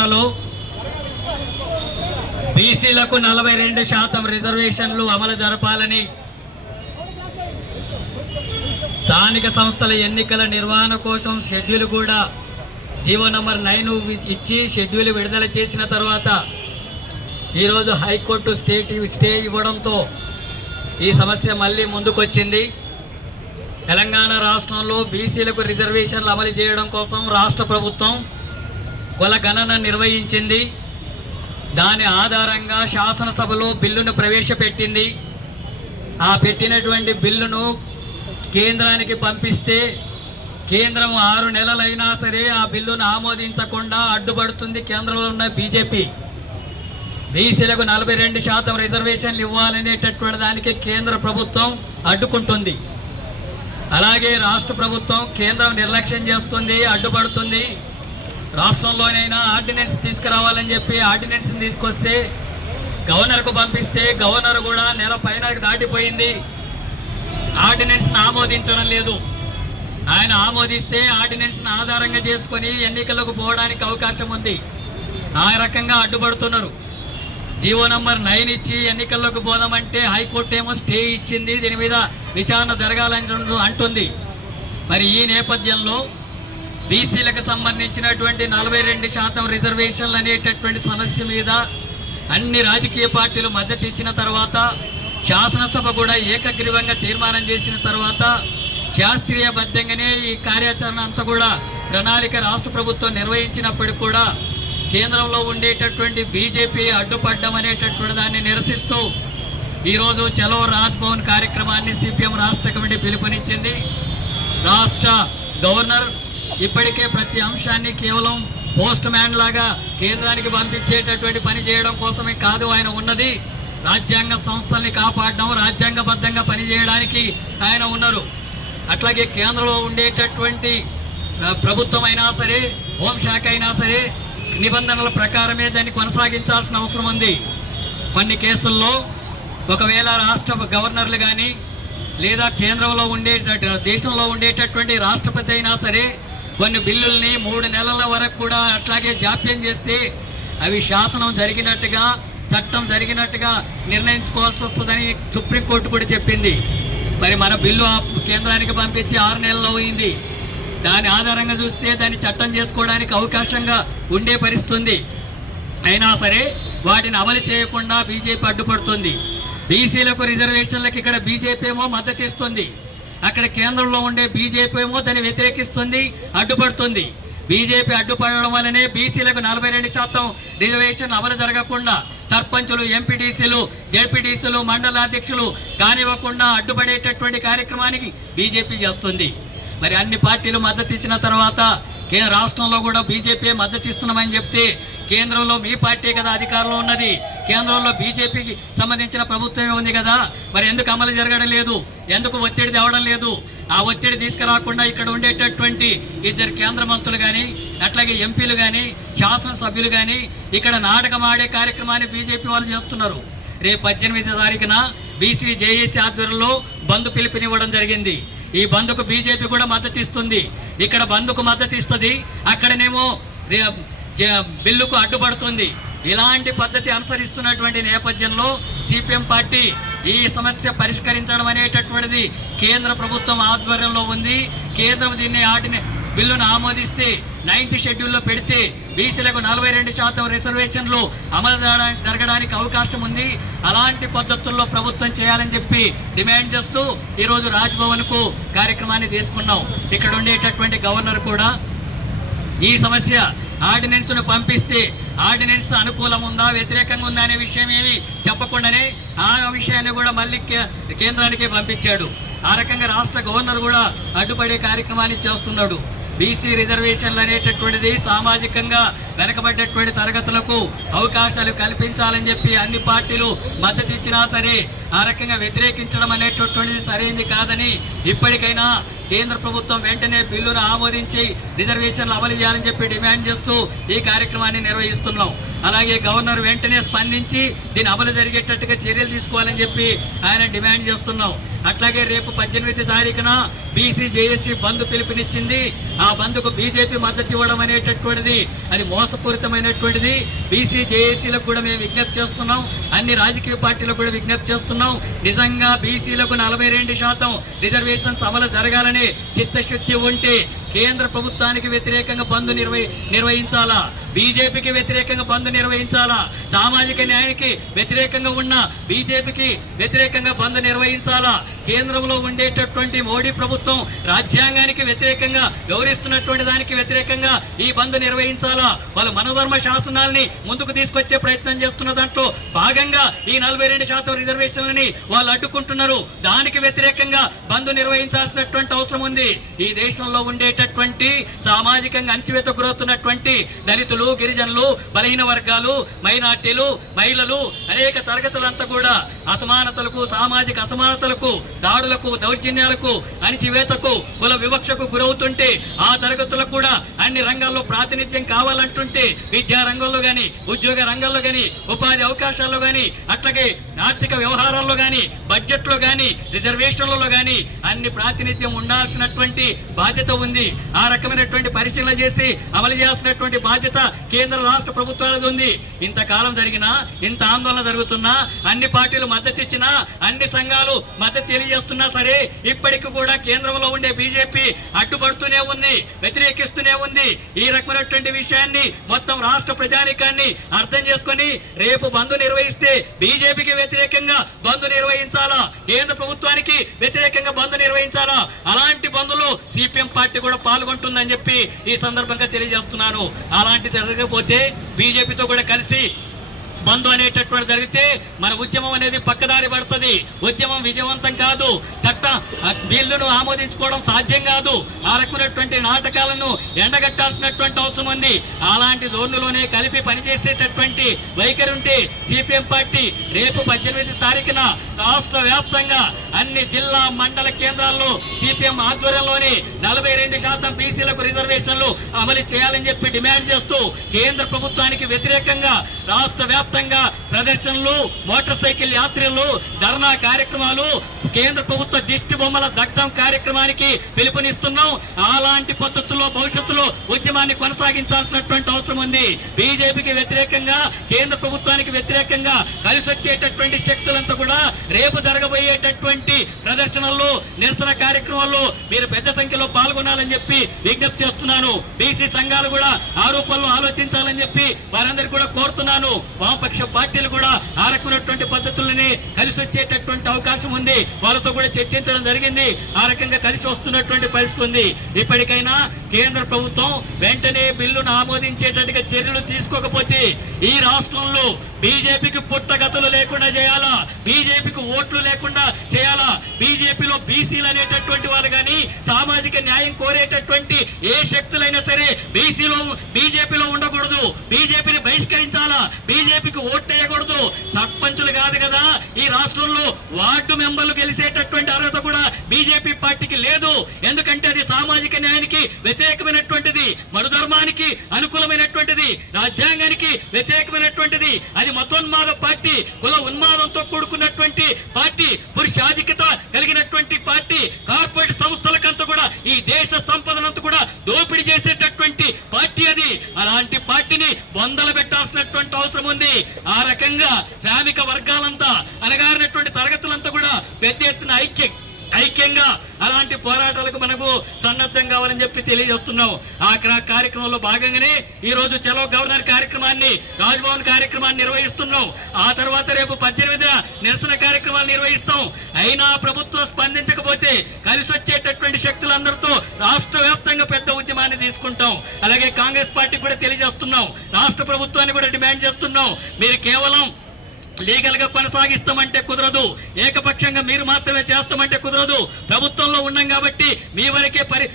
తెలంగాణలో బీసీలకు నలభై రెండు శాతం రిజర్వేషన్లు అమలు జరపాలని స్థానిక సంస్థల ఎన్నికల నిర్వహణ కోసం షెడ్యూల్ కూడా జీవో నంబర్ నైన్ ఇచ్చి షెడ్యూల్ విడుదల చేసిన తర్వాత ఈరోజు హైకోర్టు స్టేట్ స్టే ఇవ్వడంతో ఈ సమస్య మళ్ళీ ముందుకొచ్చింది. తెలంగాణ రాష్ట్రంలో బీసీలకు రిజర్వేషన్లు అమలు చేయడం కోసం రాష్ట్ర ప్రభుత్వం కుల గణన నిర్వహించింది. దాని ఆధారంగా శాసనసభలో బిల్లును ప్రవేశపెట్టింది. ఆ పెట్టినటువంటి బిల్లును కేంద్రానికి పంపిస్తే కేంద్రం ఆరు నెలలైనా సరే ఆ బిల్లును ఆమోదించకుండా అడ్డుపడుతుంది కేంద్రంలో ఉన్న బీజేపీ. బీసీలకు నలభై రెండు శాతం రిజర్వేషన్లు ఇవ్వాలనేటటువంటి దానికి కేంద్ర ప్రభుత్వం అడ్డుకుంటుంది. అలాగే రాష్ట్ర ప్రభుత్వం కేంద్రం నిర్లక్ష్యం చేస్తుంది అడ్డుపడుతుంది. రాష్ట్రంలోనైనా ఆర్డినెన్స్ తీసుకురావాలని చెప్పి ఆర్డినెన్స్ తీసుకొస్తే గవర్నర్కు పంపిస్తే గవర్నర్ కూడా నెల పైన దాటిపోయింది. ఆర్డినెన్స్ను ఆమోదించడం లేదు. ఆయన ఆమోదిస్తే ఆర్డినెన్స్ను ఆధారంగా చేసుకొని ఎన్నికలకు పోవడానికి అవకాశం ఉంది. ఆ రకంగా అడ్డుపడుతున్నారు. జీవో నంబర్ నైన్ ఇచ్చి ఎన్నికల్లోకి పోదామంటే హైకోర్టు ఏమో స్టే ఇచ్చింది. దీని మీద విచారణ జరగాలని అంటుంది. మరి ఈ నేపథ్యంలో బీసీలకు సంబంధించినటువంటి నలభై రెండు శాతం రిజర్వేషన్లు అనేటటువంటి సమస్య మీద అన్ని రాజకీయ పార్టీలు మద్దతు ఇచ్చిన తర్వాత శాసనసభ కూడా ఏకగ్రీవంగా తీర్మానం చేసిన తర్వాత శాస్త్రీయబద్ధంగానే ఈ కార్యాచరణ అంతా కూడా ప్రణాళిక రాష్ట్ర ప్రభుత్వం నిర్వహించినప్పటికి కూడా కేంద్రంలో ఉండేటటువంటి బీజేపీ అడ్డుపడ్డం అనేటటువంటి దాన్ని నిరసిస్తూ ఈరోజు చలో రాజ్భవన్ కార్యక్రమాన్ని సిపిఎం రాష్ట్ర కమిటీ పిలుపునిచ్చింది. రాష్ట్ర గవర్నర్ ఇప్పటికే ప్రతి అంశాన్ని కేవలం పోస్ట్ మ్యాన్ లాగా కేంద్రానికి పంపించేటటువంటి పని చేయడం కోసమే కాదు ఆయన ఉన్నది. రాజ్యాంగ సంస్థల్ని కాపాడడం రాజ్యాంగబద్ధంగా పనిచేయడానికి ఆయన ఉన్నారు. అట్లాగే కేంద్రంలో ఉండేటటువంటి ప్రభుత్వం అయినా సరే హోంశాఖ అయినా సరే నిబంధనల ప్రకారమే దాన్ని కొనసాగించాల్సిన అవసరం ఉంది. కొన్ని కేసుల్లో ఒకవేళ రాష్ట్ర గవర్నర్లు కానీ లేదా కేంద్రంలో ఉండేట దేశంలో ఉండేటటువంటి రాష్ట్రపతి అయినా సరే కొన్ని బిల్లుల్ని మూడు నెలల వరకు కూడా అట్లాగే జాప్యం చేస్తే అవి శాసనం జరిగినట్టుగా చట్టం జరిగినట్టుగా నిర్ణయించుకోవాల్సి వస్తుందని సుప్రీంకోర్టు కూడా చెప్పింది. మరి మన బిల్లు కేంద్రానికి పంపించి ఆరు నెలలు అయింది. దాని ఆధారంగా చూస్తే దాన్ని చట్టం చేసుకోవడానికి అవకాశంగా ఉండే పరిస్థితుంది. అయినా సరే వాటిని అమలు చేయకుండా బీజేపీ అడ్డుపడుతుంది. బీసీలకు రిజర్వేషన్లకు ఇక్కడ బీజేపీ ఏమో మద్దతు ఇస్తుంది. అక్కడ కేంద్రంలో ఉండే బీజేపీ ఏమో దాన్ని వ్యతిరేకిస్తుంది అడ్డుపడుతుంది. బీజేపీ అడ్డుపడడం వల్లనే బీసీలకు నలభై రెండు శాతం రిజర్వేషన్ అమలు జరగకుండా సర్పంచులు ఎంపీటీసీలు జెడ్పీటీసీలు మండలాధ్యక్షులు కానివ్వకుండా అడ్డుపడేటటువంటి కార్యక్రమానికి బీజేపీ చేస్తుంది. మరి అన్ని పార్టీలు మద్దతు ఇచ్చిన తర్వాత కే రాష్ట్రంలో కూడా బీజేపీ మద్దతు ఇస్తున్నామని చెప్తే కేంద్రంలో మీ పార్టీ కదా అధికారంలో ఉన్నది. కేంద్రంలో బీజేపీకి సంబంధించిన ప్రభుత్వమే ఉంది కదా. మరి ఎందుకు అమలు జరగడం లేదు? ఎందుకు ఒత్తిడి తేవడం లేదు? ఆ ఒత్తిడి తీసుకురాకుండా ఇక్కడ ఉండేటటువంటి ఇద్దరు కేంద్ర మంత్రులు కానీ అట్లాగే ఎంపీలు కానీ శాసనసభ్యులు కానీ ఇక్కడ నాటకం ఆడే కార్యక్రమాన్ని బీజేపీ వాళ్ళు చేస్తున్నారు. రేపు పద్దెనిమిది తారీఖున బీసీ జేఏసీ ఆధ్వర్యంలో బంద్ పిలుపునివ్వడం జరిగింది. ఈ బంద్కు బీజేపీ కూడా మద్దతు ఇస్తుంది. ఇక్కడ బంద్కు మద్దతు ఇస్తుంది అక్కడనేమో రే- జ- బిల్లుకు అడ్డుపడుతుంది. ఇలాంటి పద్ధతి అనుసరిస్తున్నటువంటి నేపథ్యంలో సిపిఎం పార్టీ ఈ సమస్య పరిష్కరించడం అనేటటువంటిది కేంద్ర ప్రభుత్వం ఆధ్వర్యంలో ఉంది. కేంద్రం దీన్ని ఆటిని బిల్లును ఆమోదిస్తే నైన్త్ షెడ్యూల్లో పెడితే బీసీలకు నలభై రెండు శాతం రిజర్వేషన్లు అమలు జరగడానికి అవకాశం ఉంది. అలాంటి పద్ధతుల్లో ప్రభుత్వం చేయాలని చెప్పి డిమాండ్ చేస్తూ ఈరోజు రాజ్భవన్కు కార్యక్రమాన్ని తీసుకున్నాం. ఇక్కడ ఉండేటటువంటి గవర్నర్ కూడా ఈ సమస్య ఆర్డినెన్స్ను పంపిస్తే ఆర్డినెన్స్ అనుకూలం ఉందా వ్యతిరేకంగా ఉందా అనే విషయం ఏమి చెప్పకుండానే ఆ విషయాన్ని కూడా మళ్ళీ కే- కేంద్రానికి పంపించాడు. ఆ రకంగా రాష్ట్ర గవర్నర్ కూడా అడ్డుపడే కార్యక్రమాన్ని చేస్తున్నాడు. బీసీ రిజర్వేషన్లు అనేటటువంటిది సామాజికంగా వెనకబడ్డటువంటి తరగతులకు అవకాశాలు కల్పించాలని చెప్పి అన్ని పార్టీలు మద్దతు ఇచ్చినా సరే ఆ రకంగా వ్యతిరేకించడం అనేటటువంటిది సరైంది కాదని ఇప్పటికైనా కేంద్ర ప్రభుత్వం వెంటనే బిల్లును ఆమోదించి రిజర్వేషన్లు అమలు చేయాలని చెప్పి డిమాండ్ చేస్తూ ఈ కార్యక్రమాన్ని నిర్వహిస్తున్నాం. అలాగే గవర్నర్ వెంటనే స్పందించి దీని అమలు జరిగేటట్టుగా చర్యలు తీసుకోవాలని చెప్పి ఆయన డిమాండ్ చేస్తున్నాం. అట్లాగే రేపు పద్దెనిమిది తారీఖున బీసీ జేఏసీ బంద్ పిలుపునిచ్చింది. ఆ బంద్కు బీజేపీ మద్దతు ఇవ్వడం అనేటటువంటిది అది మోసపూరితమైనటువంటిది. బీసీ జేఏసీలకు కూడా మేము విజ్ఞప్తి చేస్తున్నాం. అన్ని రాజకీయ పార్టీలకు కూడా విజ్ఞప్తి చేస్తున్నాం. నిజంగా బీసీలకు నలభై రెండు శాతం రిజర్వేషన్స్ అమలు జరగాలని చిత్తశుద్ధి ఉంటే కేంద్ర ప్రభుత్వానికి వ్యతిరేకంగా బంద్ నిర్వహి నిర్వహించాలా? బీజేపీకి వ్యతిరేకంగా బంద్ నిర్వహించాలా? సామాజిక న్యాయానికి వ్యతిరేకంగా ఉన్న బీజేపీకి వ్యతిరేకంగా బంద్ నిర్వహించాలా? కేంద్రంలో ఉండేటటువంటి మోడీ ప్రభుత్వం రాజ్యాంగానికి వ్యతిరేకంగా వ్యవహరిస్తున్నటువంటి దానికి వ్యతిరేకంగా ఈ బంద్ నిర్వహించాలా? వాళ్ళు మనధర్మ శాసనాల్ని ముందుకు తీసుకొచ్చే ప్రయత్నం చేస్తున్న దాంట్లో భాగంగా ఈ నలభై రెండు శాతం రిజర్వేషన్లని వాళ్ళు అడ్డుకుంటున్నారు. దానికి వ్యతిరేకంగా బంద్ నిర్వహించాల్సినటువంటి అవసరం ఉంది. ఈ దేశంలో ఉండేటటువంటి సామాజికంగా అణచివేత గురవుతున్నటువంటి దళితులు గిరిజనులు బలహీన వర్గాలు మైనార్టీలు మహిళలు అనేక తరగతులంతా కూడా అసమానతలకు సామాజిక అసమానతలకు దాడులకు దౌర్జన్యాలకు అణిచివేతకు కుల వివక్షకు గురవుతుంటే ఆ తరగతులకు కూడా అన్ని రంగాల్లో ప్రాతినిధ్యం కావాలంటుంటే విద్యా రంగంలో గాని ఉద్యోగ రంగంలో గాని ఉపాధి అవకాశాల్లో కానీ అట్లాగే ఆర్థిక వ్యవహారాల్లో గాని బడ్జెట్లో గాని రిజర్వేషన్లలో గాని అన్ని ప్రాతినిధ్యం ఉండాల్సినటువంటి బాధ్యత ఉంది. ఆ రకమైనటువంటి పరిశీలన చేసి అమలు చేయాల్సినటువంటి బాధ్యత కేంద్ర రాష్ట్ర ప్రభుత్వాలది ఉంది. ఇంతకాలం జరిగినా ఇంత ఆందోళన జరుగుతున్నా అన్ని పార్టీలు మద్దతు ఇచ్చినా అన్ని సంఘాలు మద్దతు తెలియజేస్తున్నా సరే ఇప్పటికి కూడా కేంద్రంలో ఉండే బీజేపీ అడ్డుపడుతూనే ఉంది వ్యతిరేకిస్తూనే ఉంది. ఈ రకమైనటువంటి విషయాన్ని మొత్తం రాష్ట్ర ప్రజానికాన్ని అర్థం చేసుకొని రేపు బంద్ నిర్వహిస్తే బీజేపీకి వ్యతిరేకంగా బంద్ నిర్వహించాలా? కేంద్ర ప్రభుత్వానికి వ్యతిరేకంగా బంద్ నిర్వహించాలా? అలాంటి బంద్లో సిపిఎం పార్టీ కూడా పాల్గొంటుందని చెప్పి ఈ సందర్భంగా తెలియజేస్తున్నాను. అలాంటి జరగకపోతే బీజేపీతో కూడా కలిసి బంధు అనేటటువంటి జరిగితే మన ఉద్యమం అనేది పక్కదారి పడుతుంది. ఉద్యమం విజయవంతం కాదు. చట్ట బిల్లును ఆమోదించుకోవడం సాధ్యం కాదు. ఆ రకమైనటువంటి నాటకాలను ఎండగట్టాల్సినటువంటి అవసరం ఉంది. అలాంటి ధోరణిలోనే కలిపి పనిచేసేటటువంటి వైఖరి ఉంటే సిపిఎం పార్టీ రేపు పద్దెనిమిది తారీఖున రాష్ట్ర వ్యాప్తంగా అన్ని జిల్లా మండల కేంద్రాల్లో సిపిఎం ఆధ్వర్యంలోనే నలభై రెండు శాతం బీసీలకు రిజర్వేషన్లు అమలు చేయాలని చెప్పి డిమాండ్ చేస్తూ కేంద్ర ప్రభుత్వానికి వ్యతిరేకంగా రాష్ట్ర వ్యాప్తంగా ప్రదర్శనలు మోటార్ సైకిల్ యాత్రలు ధర్నా కార్యక్రమాలు కేంద్ర ప్రభుత్వ దిష్టి బొమ్మల దగ్ధం కార్యక్రమానికి పిలుపునిస్తున్నాం. అలాంటి పద్ధతుల్లో భవిష్యత్తులో ఉద్యమాన్ని కొనసాగించాల్సినటువంటి అవసరం ఉంది. బీజేపీకి వ్యతిరేకంగా కేంద్ర ప్రభుత్వానికి వ్యతిరేకంగా కలిసి వచ్చేటటువంటి శక్తులంతా కూడా రేపు జరగబోయేటటువంటి ప్రదర్శనల్లో నిరసన కార్యక్రమాల్లో మీరు పెద్ద సంఖ్యలో పాల్గొనాలని చెప్పి విజ్ఞప్తి చేస్తున్నాను. బీసీ సంఘాలు కూడా ఆ రూపంలో ఆలోచించాలని చెప్పి వారందరికీ కూడా కోరుతున్నాను. వామపక్ష పార్టీలు కూడా ఆరకున్నటువంటి పద్ధతులని కలిసి వచ్చేటటువంటి అవకాశం ఉంది. వాళ్ళతో కూడా చర్చించడం జరిగింది. ఆ రకంగా కలిసి వస్తున్నటువంటి పరిస్థితి ఉంది. ఇప్పటికైనా కేంద్ర ప్రభుత్వం వెంటనే బిల్లును ఆమోదించేటట్టుగా చర్యలు తీసుకోకపోతే ఈ రాష్ట్రంలో బీజేపీకి పుట్టగతులు లేకుండా చేయాలా? బీజేపీకి ఓట్లు లేకుండా చేయాలా? బీజేపీలో బీసీలు అనేటటువంటి వాళ్ళు కానీ సామాజిక న్యాయం కోరేటటువంటి ఏ శక్తులైనా సరే బీసీలో బీజేపీలో ఉండకూడదు. బీజేపీని బహిష్కరించాలా? బీజేపీకి ఓట్లేయకూడదు. సర్పంచులు కాదు కదా. ఈ రాష్ట్రంలో వార్డు మెంబర్లు గెలిచేటటువంటి అర్హత కూడా బీజేపీ పార్టీకి లేదు. ఎందుకంటే అది సామాజిక న్యాయానికి వ్యతిరేకమైనటువంటిది మరుధర్మానికి అనుకూలమైనటువంటిది రాజ్యాంగానికి వ్యతిరేకమైనటువంటిది. అది మతోన్మాద పార్టీ కుల ఉన్మాదంతో కూడుకున్నటువంటి పార్టీ పురుషాధిక్యత కలిగినటువంటి పార్టీ కార్పొరేట్ సంస్థలకంతా కూడా ఈ దేశ సంపదనంతా కూడా దోపిడీ చేసేటటువంటి పార్టీ అది. అలాంటి పార్టీని బొందలు పెట్టాల్సినటువంటి అవసరం ఉంది. ఆ రకంగా శ్రామిక వర్గాలంతా అనగారినటువంటి తరగతులంతా కూడా పెద్ద ఎత్తున ఐక్య ఐక్యంగా అలాంటి పోరాటాలకు మనకు సన్నద్ధం కావాలని చెప్పి తెలియజేస్తున్నాం ఆ క్రా కార్యక్రమంలో భాగంగానే ఈ రోజు చలో గవర్నర్ కార్యక్రమాన్ని రాజ్భవన్ కార్యక్రమాన్ని నిర్వహిస్తున్నాం. ఆ తర్వాత రేపు పద్దెనిమిదిన నిరసన కార్యక్రమాలు నిర్వహిస్తాం. అయినా ప్రభుత్వం స్పందించకపోతే కలిసి వచ్చేటటువంటి శక్తులందరితో రాష్ట్ర వ్యాప్తంగా పెద్ద ఉద్యమాన్ని తీసుకుంటాం. అలాగే కాంగ్రెస్ పార్టీ కూడా తెలియజేస్తున్నాం. రాష్ట్ర ప్రభుత్వాన్ని కూడా డిమాండ్ చేస్తున్నాం. మీరు కేవలం లీగల్గా కొనసాగిస్తామంటే కుదరదు. ఏకపక్షంగా మీరు మాత్రమే చేస్తామంటే కుదరదు. ప్రభుత్వంలో ఉన్నాం కాబట్టి మీ వరకే పరి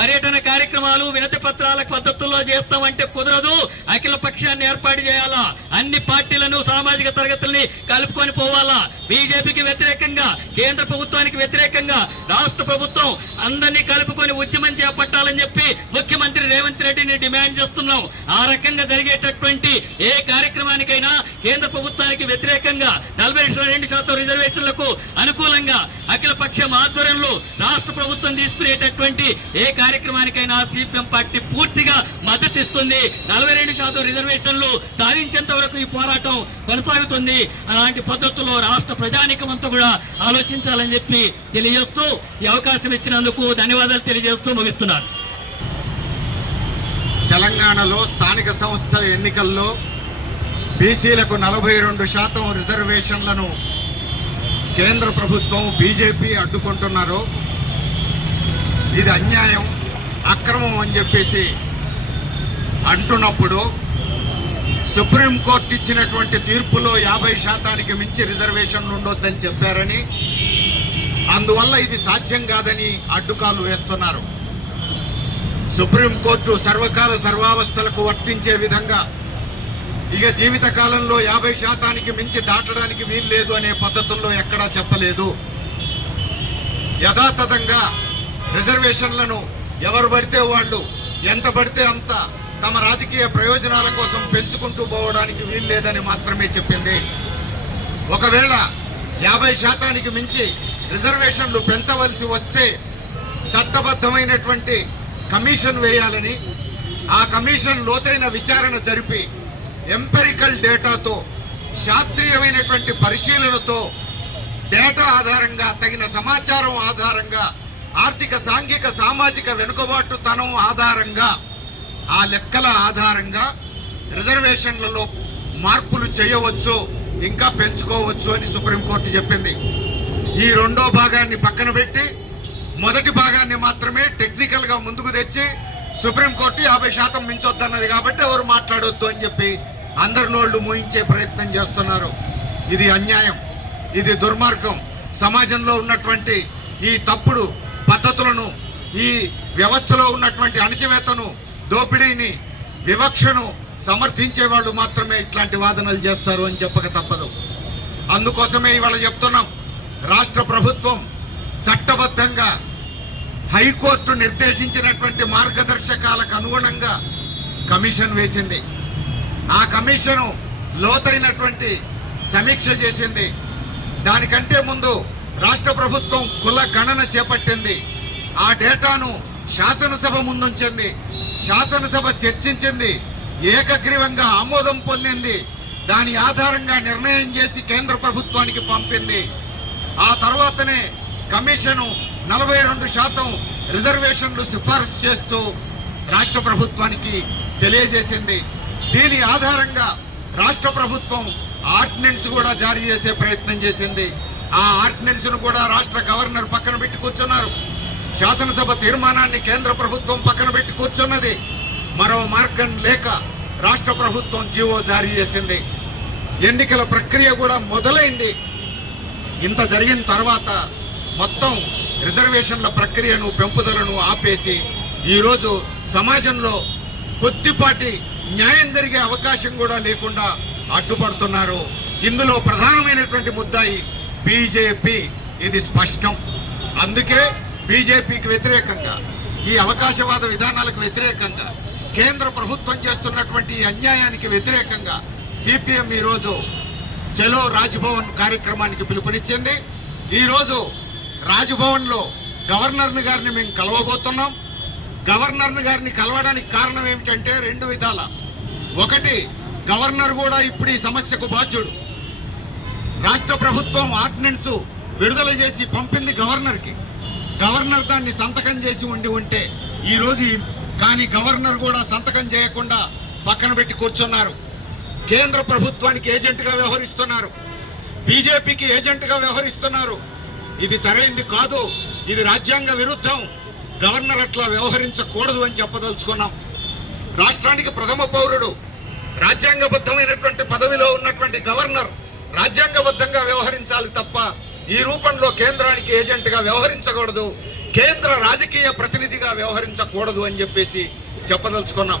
పర్యటన కార్యక్రమాలు వినతి పత్రాల పద్ధతుల్లో చేస్తామంటే కుదరదు. అఖిల పక్షాన్ని ఏర్పాటు చేయాలా? అన్ని పార్టీలను సామాజిక తరగతుల్ని కలుపుకొని పోవాలా? బీజేపీకి వ్యతిరేకంగా కేంద్ర ప్రభుత్వానికి వ్యతిరేకంగా రాష్ట్ర ప్రభుత్వం అందరినీ కలుపుకొని ఉద్యమం చేపట్టాలని చెప్పి ముఖ్యమంత్రి రేవంత్ రెడ్డిని డిమాండ్ చేస్తున్నాం. ఆ రకంగా జరిగేటటువంటి ఏ కార్యక్రమానికైనా కేంద్ర ప్రభుత్వానికి వ్యతిరేకంగా నలభై రెండు శాతం రిజర్వేషన్లకు అనుకూలంగా అఖిల పక్షం ఆధ్వర్యంలో రాష్ట్ర ప్రభుత్వం తీసుకునేటటువంటి ఏ కార్యక్రమానికైనా సిపిఎం పార్టీ పూర్తిగా మద్దతు ఇస్తుంది. నలభై రెండు శాతం రిజర్వేషన్లు సాధించేంత వరకు ఈ పోరాటం కొనసాగుతుంది. అలాంటి పద్ధతుల్లో రాష్ట్ర ప్రజానికం అంతా కూడా ఆలోచించాలని చెప్పి తెలియజేస్తూ ఈ అవకాశం ఇచ్చినందుకు ధన్యవాదాలు తెలియజేస్తూ ముగిస్తున్నాను. తెలంగాణలో స్థానిక సంస్థల ఎన్నికల్లో బీసీలకు నలభై రెండు శాతం రిజర్వేషన్లను కేంద్ర ప్రభుత్వం బీజేపీ అడ్డుకుంటున్నారు. ఇది అన్యాయం. అక్రమం అని చెప్పేసి అంటున్నప్పుడు సుప్రీంకోర్టు ఇచ్చినటువంటి తీర్పులో యాభై శాతానికి మించి రిజర్వేషన్లు ఉండొద్దని చెప్పారని అందువల్ల ఇది సాధ్యం కాదని అడ్డుకాలు వేస్తున్నారు. సుప్రీంకోర్టు సర్వకాల సర్వావస్థలకు వర్తించే విధంగా ఇక జీవితకాలంలో యాభై శాతానికి మించి దాటడానికి వీల్లేదు అనే పద్ధతుల్లో ఎక్కడా చెప్పలేదు. యథాతథంగా రిజర్వేషన్లను ఎవరు పడితే వాళ్ళు ఎంత పడితే అంత తమ రాజకీయ ప్రయోజనాల కోసం పెంచుకుంటూ పోవడానికి వీల్లేదని మాత్రమే చెప్పింది. ఒకవేళ యాభై శాతానికి మించి రిజర్వేషన్లు పెంచవలసి వస్తే చట్టబద్ధమైనటువంటి కమిషన్ వేయాలని ఆ కమిషన్ లోతైన విచారణ జరిపి ఎంపెరికల్ డేటాతో శాస్త్రీయమైనటువంటి పరిశీలనతో డేటా ఆధారంగా తగిన సమాచారం ఆధారంగా ఆర్థిక సాంఘిక సామాజిక వెనుకబాటుతనం ఆధారంగా ఆ లెక్కల ఆధారంగా రిజర్వేషన్లలో మార్పులు చేయవచ్చు ఇంకా పెంచుకోవచ్చు అని సుప్రీంకోర్టు చెప్పింది. ఈ రెండో భాగాన్ని పక్కన పెట్టి మొదటి భాగాన్ని మాత్రమే టెక్నికల్గా ముందుకు తెచ్చి సుప్రీంకోర్టు యాభై శాతం మించొద్దన్నది కాబట్టి ఎవరు మాట్లాడొద్దు అని చెప్పి అందరి నోళ్ళు మూయించే ప్రయత్నం చేస్తున్నారు. ఇది అన్యాయం. ఇది దుర్మార్గం. సమాజంలో ఉన్నటువంటి ఈ తప్పుడు పద్ధతులను ఈ వ్యవస్థలో ఉన్నటువంటి అణచివేతను దోపిడీని వివక్షను సమర్థించే వాళ్ళు మాత్రమే ఇట్లాంటి వాదనలు చేస్తారు అని చెప్పక తప్పదు. అందుకోసమే ఇవాళ చెప్తున్నాం రాష్ట్ర ప్రభుత్వం చట్టబద్ధంగా హైకోర్టు నిర్దేశించినటువంటి మార్గదర్శకాలకు అనుగుణంగా కమిషన్ వేసింది. ఆ కమిషను లోతైనటువంటి సమీక్ష చేసింది. దానికంటే ముందు రాష్ట్ర ప్రభుత్వం కుల గణన చేపట్టింది. ఆ డేటాను శాసనసభ ముందుంచింది. శాసనసభ చర్చించింది. ఏకగ్రీవంగా ఆమోదం పొందింది. దాని ఆధారంగా నిర్ణయం చేసి కేంద్ర ప్రభుత్వానికి పంపింది. ఆ తర్వాతనే కమిషను నలభై రెండు శాతం రిజర్వేషన్లు సిఫార్సు చేస్తూ రాష్ట్ర ప్రభుత్వానికి తెలియజేసింది. దీని ఆధారంగా రాష్ట్ర ప్రభుత్వం ఆర్డినెన్స్ కూడా జారీ చేసే ప్రయత్నం చేసింది. ఆ ఆర్డినెన్స్ను కూడా రాష్ట్ర గవర్నర్ పక్కన పెట్టి కూర్చున్నారు. శాసనసభ తీర్మానాన్ని కేంద్ర ప్రభుత్వం పక్కన పెట్టి కూర్చున్నది. మరో మార్గం లేక రాష్ట్ర ప్రభుత్వం జీవో జారీ చేసింది. ఎన్నికల ప్రక్రియ కూడా మొదలైంది. ఇంత జరిగిన తర్వాత మొత్తం రిజర్వేషన్ల ప్రక్రియను పెంపుదలను ఆపేసి ఈరోజు సమాజంలో కొద్దిపాటి న్యాయం జరిగే అవకాశం కూడా లేకుండా అడ్డుపడుతున్నారు. ఇందులో ప్రధానమైనటువంటి ముద్దాయి బీజేపీ. ఇది స్పష్టం. అందుకే బీజేపీకి వ్యతిరేకంగా ఈ అవకాశవాద విధానాలకు వ్యతిరేకంగా కేంద్ర ప్రభుత్వం చేస్తున్నటువంటి ఈ అన్యాయానికి వ్యతిరేకంగా సిపిఎం ఈరోజు చలో రాజ్భవన్ కార్యక్రమానికి పిలుపునిచ్చింది. ఈరోజు రాజ్భవన్లో గవర్నర్ని గారిని మేము కలవబోతున్నాం. గవర్నర్ని గారిని కలవడానికి కారణం ఏమిటంటే రెండు విధాల. ఒకటి గవర్నర్ కూడా ఇప్పుడు ఈ సమస్యకు బాధ్యుడు. రాష్ట్ర ప్రభుత్వం ఆర్డినెన్స్ విడుదల చేసి పంపింది గవర్నర్కి. గవర్నర్ దాన్ని సంతకం చేసి ఉండి ఉంటే ఈరోజు కానీ గవర్నర్ కూడా సంతకం చేయకుండా పక్కన పెట్టి కూర్చున్నారు. కేంద్ర ప్రభుత్వానికి ఏజెంట్గా వ్యవహరిస్తున్నారు. బీజేపీకి ఏజెంట్గా వ్యవహరిస్తున్నారు. ఇది సరైంది కాదు. ఇది రాజ్యాంగ విరుద్ధం. గవర్నర్ అట్లా వ్యవహరించకూడదు అని చెప్పదలుచుకున్నాం. రాష్ట్రానికి ప్రథమ పౌరుడు రాజ్యాంగబద్ధమైనటువంటి పదవిలో ఉన్నటువంటి గవర్నర్ రాజ్యాంగబద్ధంగా వ్యవహరించాలి తప్ప ఈ రూపంలో కేంద్రానికి ఏజెంట్గా వ్యవహరించకూడదు. కేంద్ర రాజకీయ ప్రతినిధిగా వ్యవహరించకూడదు అని చెప్పేసి చెప్పదలుచుకున్నాం.